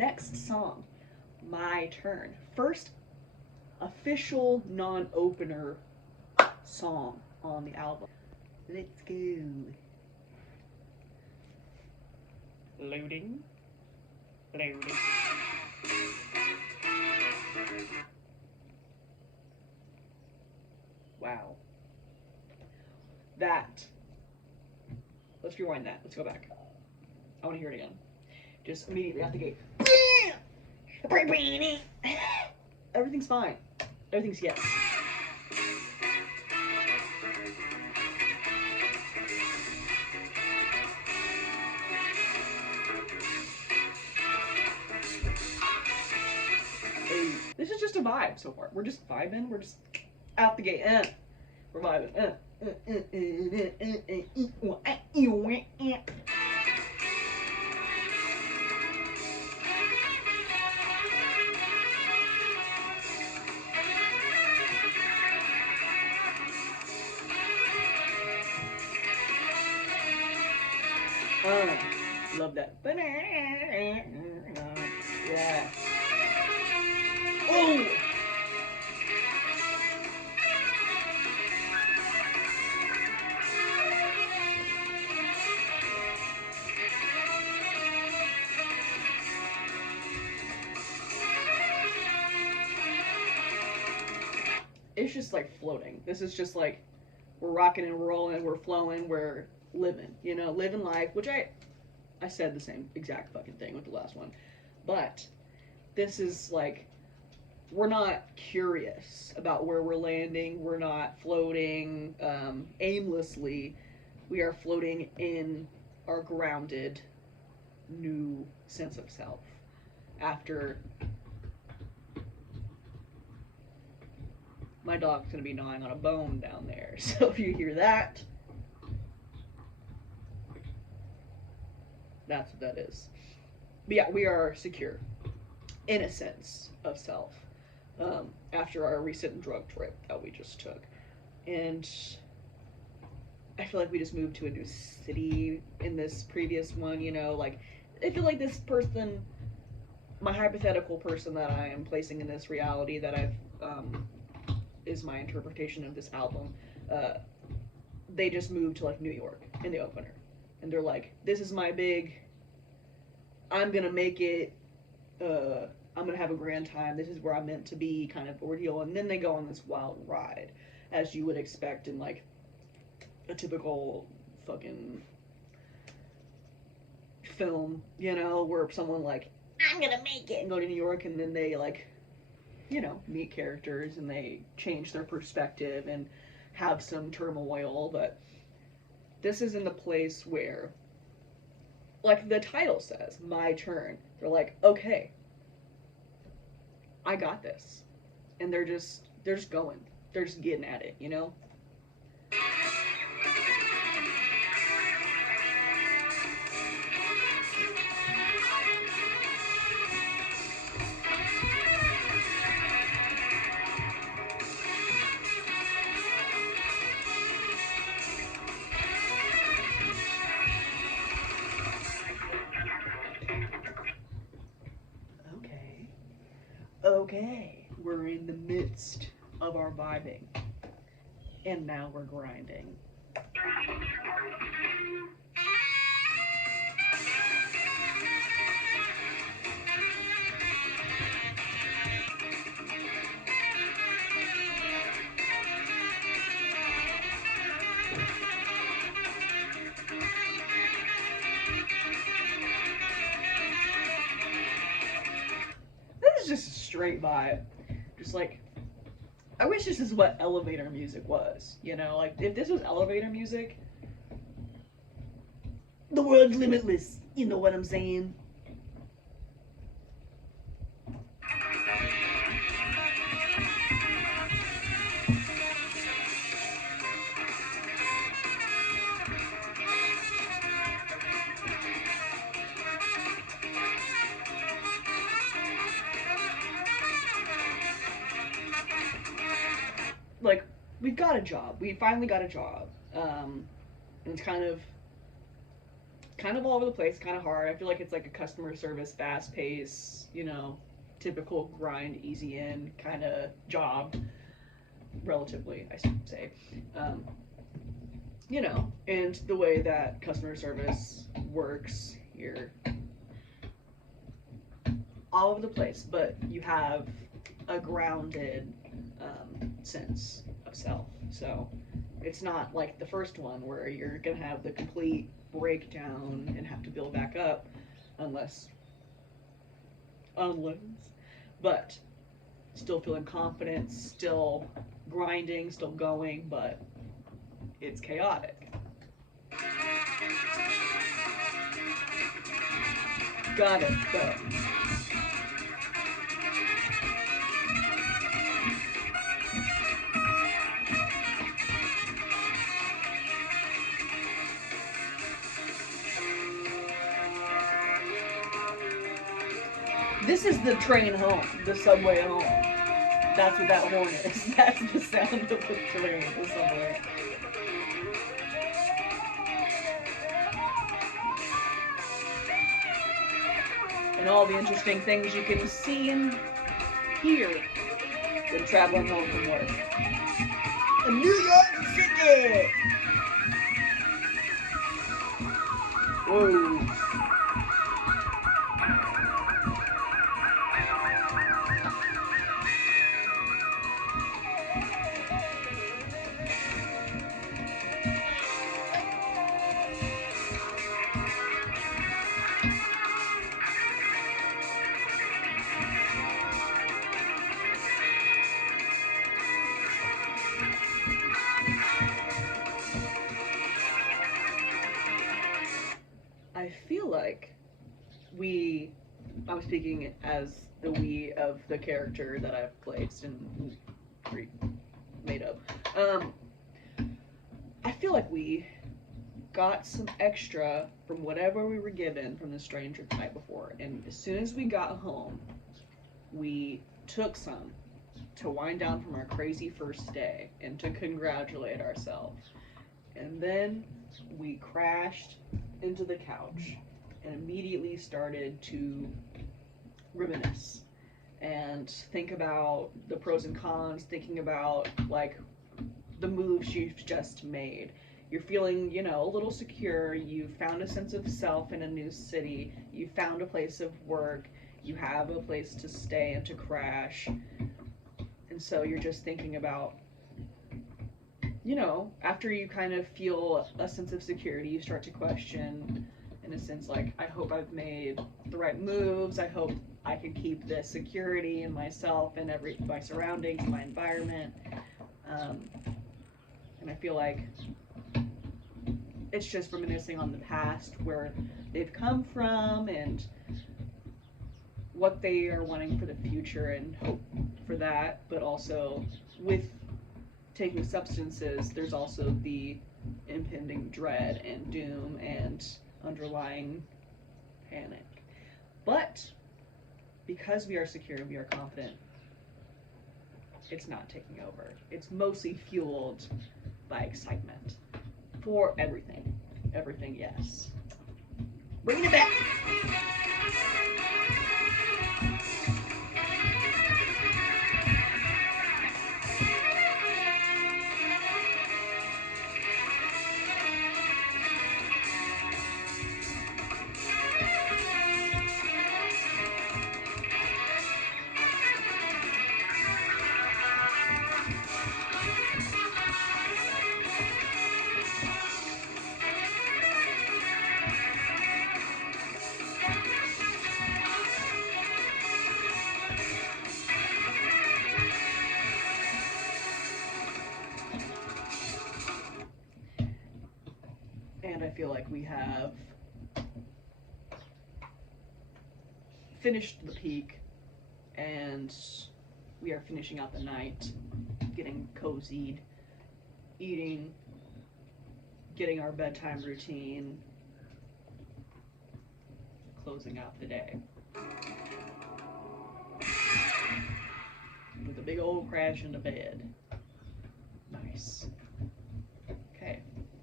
Next song, My Turn. First official non-opener song on the album. Let's go. Loading. Loading. Wow. That. Let's rewind that. Let's go back. I want to hear it again. Just immediately out the gate. Everything's fine. Everything's yes. Hey, this is just a vibe so far. We're just vibing. We're just out the gate. We're vibing. Love that. Yeah. Oh! It's just like floating. This is just like we're rocking and rolling, we're flowing, we're living, you know, living life, which I said the same exact fucking thing with the last one. But this is like we're not curious about where we're landing, we're not floating aimlessly. We are floating in our grounded new sense of self after my dog's gonna be gnawing on a bone down there. So if you hear that, that's what that is. But yeah, we are secure in a sense of self after our recent drug trip that we just took. And I feel like we just moved to a new city in this previous one, you know, like I feel like this person, my hypothetical person that I am placing in this reality that I've is my interpretation of this album, they just moved to like New York in the opener, and they're like, this is my big, I'm gonna make it, I'm gonna have a grand time, this is where I'm meant to be kind of ordeal. And then they go on this wild ride as you would expect in like a typical fucking film, you know, where someone like, I'm gonna make it and go to New York, and then they like, you know, meet characters and they change their perspective and have some turmoil. But this is in the place where, like the title says, my turn. They're like, okay, I got this. And they're just going. They're just getting at it, you know? Okay, we're in the midst of our vibing, and now we're grinding. This is just a straight vibe. Just like, I wish this is what elevator music was, you know? Like, if this was elevator music, the world's limitless, you know what I'm saying? Like, we've got a job. We finally got a job. And it's kind of kind of all over the place, kind of hard. I feel like it's like a customer service, fast pace, you know, typical grind, easy in kind of job, relatively, I should say. Um, you know, and the way that customer service works, you're all over the place, but you have a grounded sense of self. So it's not like the first one where you're gonna have the complete breakdown and have to build back up, unless, unless, but still feeling confident, still grinding, still going, but it's chaotic. Got it, go. This is the train home, the subway home. That's what that horn is. That's the sound of the train, the subway. And all the interesting things you can see and hear when traveling home from work. New York City! Whoa. I feel like I'm speaking as the we of the character that I've placed and made up. I feel like we got some extra from whatever we were given from the stranger the night before, and as soon as we got home, we took some to wind down from our crazy first day and to congratulate ourselves. And then we crashed into the couch and immediately started to reminisce and think about the pros and cons, thinking about like the moves you've just made. You're feeling, you know, a little secure. You found a sense of self in a new city. You found a place of work. You have a place to stay and to crash. And so you're just thinking about, you know, after you kind of feel a sense of security, you start to question, in a sense, like, I hope I've made the right moves. I hope I can keep this security in myself and my surroundings, my environment. And I feel like it's just reminiscing on the past, where they've come from and what they are wanting for the future, and hope for that. But also with taking substances, there's also the impending dread and doom and underlying panic. But because we are secure, we are confident, it's not taking over. It's mostly fueled by excitement for everything. Everything, yes. Bringing it back. And I feel like we have finished the peak, and we are finishing out the night, getting cozied, eating, getting our bedtime routine, closing out the day with a big old crash into bed. Nice.